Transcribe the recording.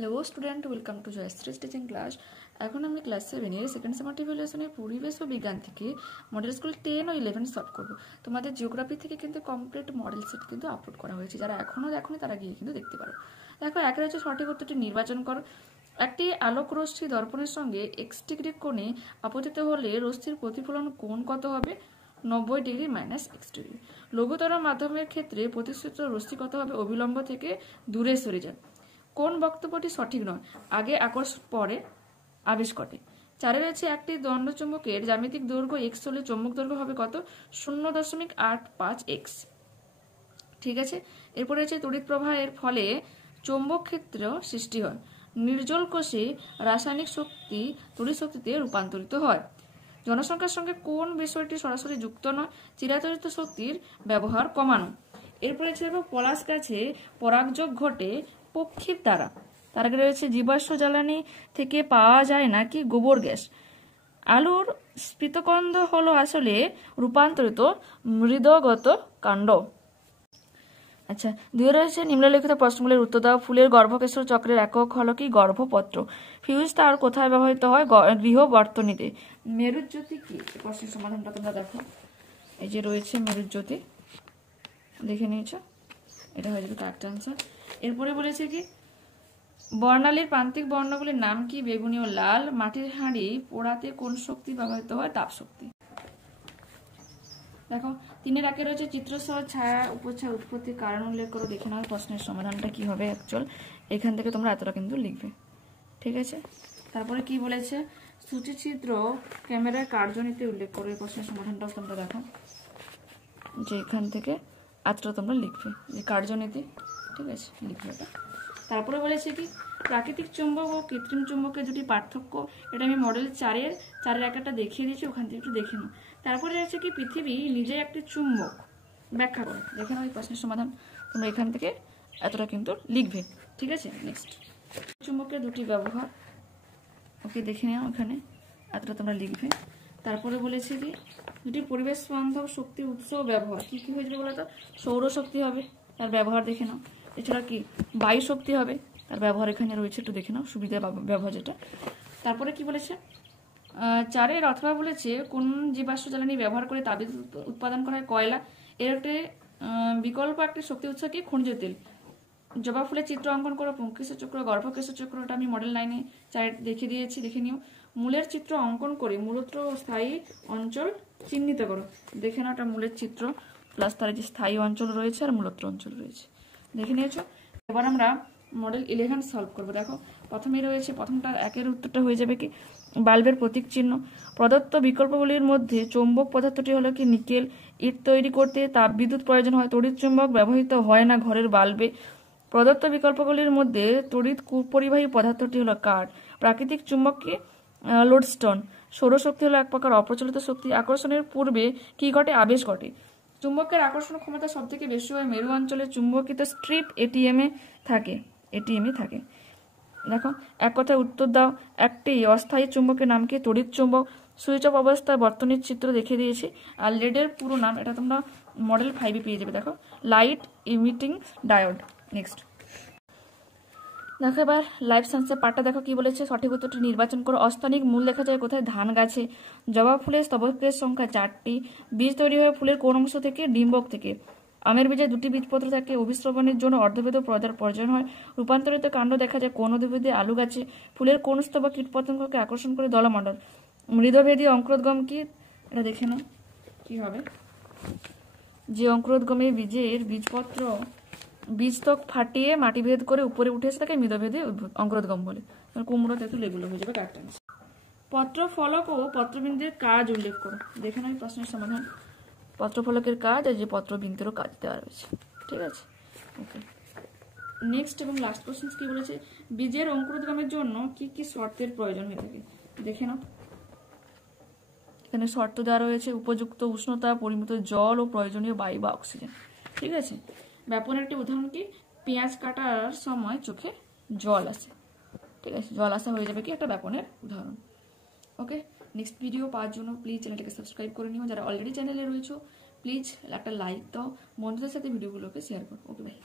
Hello student, welcome to Jayashree teaching class. এখন আমি class 7-এর সেকেন্ড সেমেস্টার ইভ্যালুয়েশনের পরিবেশ ও বিজ্ঞান থেকে মডেল স্কুল 10 ও 11 সলভ করবো। তোমাদের জিওগ্রাফি থেকে কিন্তু কমপ্লিট মডেল সেট কিন্তু আপলোড করা হয়েছে, যারা এখনও দেখোনি তারা গিয়ে কিন্তু দেখতে পারো। দেখো, একের হচ্ছে সঠিক উত্তরটি নির্বাচন করো। একটি আলোক রশ্মি দর্পণের সঙ্গে x ডিগ্রি কোণে আপতিত হলে রশ্মির প্রতিফলন কোণ কত হবে? 90 ডিগ্রি মাইনাস x ডিগ্রি। লঘুতর মাধ্যমের ক্ষেত্রে প্রতিশ্রুত রশ্মি কত হবে? অবিলম্ব থেকে দূরে সরে যায়। কোন বক্তব্যটি সঠিক নয়? আগে আকর্ষণ পরে আবেশ ঘটে। চারে রয়েছে একটি দণ্ডচুম্বকের জ্যামিতিক দৈর্ঘ্য এক্স হলে চৌম্বক দৈর্ঘ্য হবে কত? 0.85 এক্স। ঠিক আছে, এরপর রয়েছে তড়িৎ প্রবাহের ফলে চৌম্বক ক্ষেত্র সৃষ্টি হয়। নির্জল কোষে রাসায়নিক শক্তি তড়িৎ শক্তিতে রূপান্তরিত হয়। জনসংখ্যার সঙ্গে কোন বিষয়টি সরাসরি যুক্ত নয়? চিরাচরিত শক্তির ব্যবহার কমানো। এরপরে ছিল পলাশ গাছে পরাগযোগ ঘটে পক্ষীর দ্বারা। তার আগে রয়েছে জীবাশ্ম জ্বালানি থেকে পাওয়া যায় নাকি গোবর গ্যাস। আলুর স্ফীতকন্দ হলো আসলে রূপান্তরিত মৃদগত কাণ্ড। আচ্ছা, দুই রয়েছে নিম্নলিখিত প্রশ্নগুলির উত্তর দাও। ফুলের গর্ভকেশর চক্রের একক হলো কি? গর্ভপত্র। ফিউজ তার কোথায় ব্যবহৃত হয়? গৃহ বর্তনীতে। মেরুজ্যোতি কি? প্রশ্নের সমাধানটা তোমরা দেখো, এই যে রয়েছে মেরুজ্যোতি, দেখে নিয়েছ, এটা হয়ে যাবে কারেক্ট আনসার। এরপরে বলেছে কি বর্ণালীর প্রান্তিক বর্ণগুলির নাম কি? বেগুনি ও লাল। মাটির হাঁড়ি পোড়াতে কোন শক্তি ব্যবহৃত হয়? তাপ শক্তি। দেখো, 3-এর একে রয়েছে চিত্রসহ ছায়া উপছায়া উৎপত্তির কারণ উল্লেখ করো। দেখে নাও প্রশ্নের সমাধানটা কি হবে অ্যাকচুয়াল। এখান থেকে তোমরা এতটা কিন্তু লিখবে, ঠিক আছে। তারপরে কি বলেছে? সূচিচিত্র ক্যামেরার কার্যনীতি উল্লেখ করো। এই প্রশ্নের সমাধানটাও তোমরা দেখো, যে এখান থেকে এতটা তোমরা লিখবে, যে কার্যনীতি, ঠিক আছে, লিখবে এটা। তারপরে বলেছে কি প্রাকৃতিক চুম্বক ও কৃত্রিম চুম্বকের দুটি পার্থক্য। এটা আমি মডেল 4-এর একটা দেখিয়ে দিয়েছি, ওখান থেকে একটু দেখে নাও। তারপরে আছে কি পৃথিবী নিজে একটি চুম্বক, ব্যাখ্যা করো। দেখে নাও এই প্রশ্নের সমাধান, তোমরা এখান থেকে এতটা কিন্তু লিখবে, ঠিক আছে। নেক্সট, চুম্বকের দুটি ব্যবহার, ওকে দেখে নাও, ওখানে এতটা তোমরা লিখবে। তারপরে বলেছে কি দুটি পরিবেশ বান্ধব শক্তির উৎস ও ব্যবহার। কি কি হয়ে যাবে বলো তো? সৌরশক্তি হবে, তার ব্যবহার দেখে নাও। এছাড়া কি বায়ু শক্তি হবে, তার ব্যবহার এখানে রয়েছে, একটু দেখে নাও, সুবিধা ব্যবহার যেটা। তারপরে কি বলেছে? 4-এর অথবা বলেছে কোন জীবাশ্ম জ্বালানি ব্যবহার করে তাপবিদ্যুৎ উৎপাদন করা হয়? কয়লা। এর একটি বিকল্প একটি শক্তি উৎস কি? খনিজ তেল। জবা ফুলের চিত্র অঙ্কন করো। পুংকেশর চক্র, গর্ভকেশর চক্র, ওটা আমি মডেল 9-এ 4 দেখিয়ে দিয়েছি, দেখে নিও। মূলের চিত্র অঙ্কন করে মূলত্র ও স্থায়ী অঞ্চল চিহ্নিত করো। দেখে নাও, এটা মূলের চিত্র প্লাস তার যে স্থায়ী অঞ্চল রয়েছে আর মূলত্র অঞ্চল রয়েছে, দেখে নিয়েছো। এবার আমরা মডেল 11 সলভ করবো। দেখো, প্রথমেই রয়েছে, প্রথমটা একের উত্তরটা হয়ে যাবে কি বাল্বের প্রতীক চিহ্ন। প্রদত্ত বিকল্পগুলির মধ্যে চৌম্বক পদার্থটি হলো কি নিকেল। ইট তৈরি করতে তাপবিদ্যুৎ প্রয়োজন হয়, তড়িৎ চুম্বক ব্যবহৃত হয় না ঘরের বাল্বে। প্রদত্ত বিকল্পগুলির মধ্যে তড়িৎ পরিবাহী পদার্থটি হলো কাঠ। প্রাকৃতিক চুম্বক কি? লোডস্টোন। সৌরশক্তি হলো এক প্রকার অপ্রচলিত শক্তি। আকর্ষণের পূর্বে কি ঘটে? আবেশ ঘটে। চুম্বকের আকর্ষণ ক্ষমতা সব থেকে বেশি হয় মেরু অঞ্চলে। চুম্বকিত স্ট্রিপ এটিএমে থাকে। দেখো, এক কথায় উত্তর দাও। একটি অস্থায়ী চুম্বকের নাম কি? তড়িৎ চুম্বক। সুইচ অফ অবস্থায় বর্তনীর চিত্র দেখে দিয়েছি। আর লেডের পুরো নাম, এটা তোমরা মডেল 5-এ পেয়ে যাবে। দেখো, লাইট ইমিটিং ডায়োড। নেক্সট দেখো, এবার লাইফ সায়েন্সের পার্টটা দেখো কি বলেছে। সঠিক উত্তরটি নির্বাচন করো। অস্থানিক মূল দেখা যায় কোথায়? ধান গাছে। জবা ফুলের স্তবকের সংখ্যা 4টি। বীজ তৈরি হয় ফুলের কোন অংশ থেকে? ডিম্বক থেকে। আমের বীজে 2টি বীজপত্র থাকে। অভিস্রবণের জন্য অর্ধভেদ পর্দার প্রয়োজন হয়। রূপান্তরিত কাণ্ড দেখা যায় কোন উদ্ভিদে? আলু গাছে। ফুলের কোন স্তবক কীটপতঙ্গকে আকর্ষণ করে? দলমণ্ডল। মৃদভেদী অঙ্কুরোদ্গম কি? এটা দেখে নাও কি হবে। যে অঙ্কুরোদ্গমে বীজের বীজতক ফাটিয়ে মাটি ভেদ করে উপরে উঠে এসে তাকে মৃদভেদী অঙ্কুরোদ্গম বলে। কুমড়ো তেঁতুল এগুলো হয়ে যাবে কারেক্ট আনসার। পত্রফলক ও পত্রবিন্দুর কাজ উল্লেখ করো। দেখে নাও প্রশ্নের সমাধান। পত্রফলকের কাজ আর যে পত্রবিন্দুরও কাজ দেওয়া রয়েছে, ঠিক আছে, ওকে। নেক্সট এবং লাস্ট কোশ্চেন কি বলেছে? বীজের অঙ্কুরোদ্গমের জন্য কি কি শর্তের প্রয়োজন হয়ে থাকে? দেখে নাও, এখানে শর্ত দেওয়া রয়েছে। উপযুক্ত উষ্ণতা, পরিমিত জল ও প্রয়োজনীয় বায়ু বা অক্সিজেন, ঠিক আছে। ব্যাপনের একটি উদাহরণ কি? পেঁয়াজ কাটার সময় চোখে জল আসে, ঠিক আছে, জল আসা হয়ে যাবে কি একটা ব্যাপনের উদাহরণ, ওকে। নেক্সট ভিডিও পাওয়ার জন্য প্লিজ চ্যানেলটাকে সাবস্ক্রাইব করে নিও। যারা অলরেডি চ্যানেলে রয়েছে প্লিজ একটা লাইক দাও, বন্ধুদের সাথে ভিডিওগুলোকে শেয়ার করো, ওকে, বাই।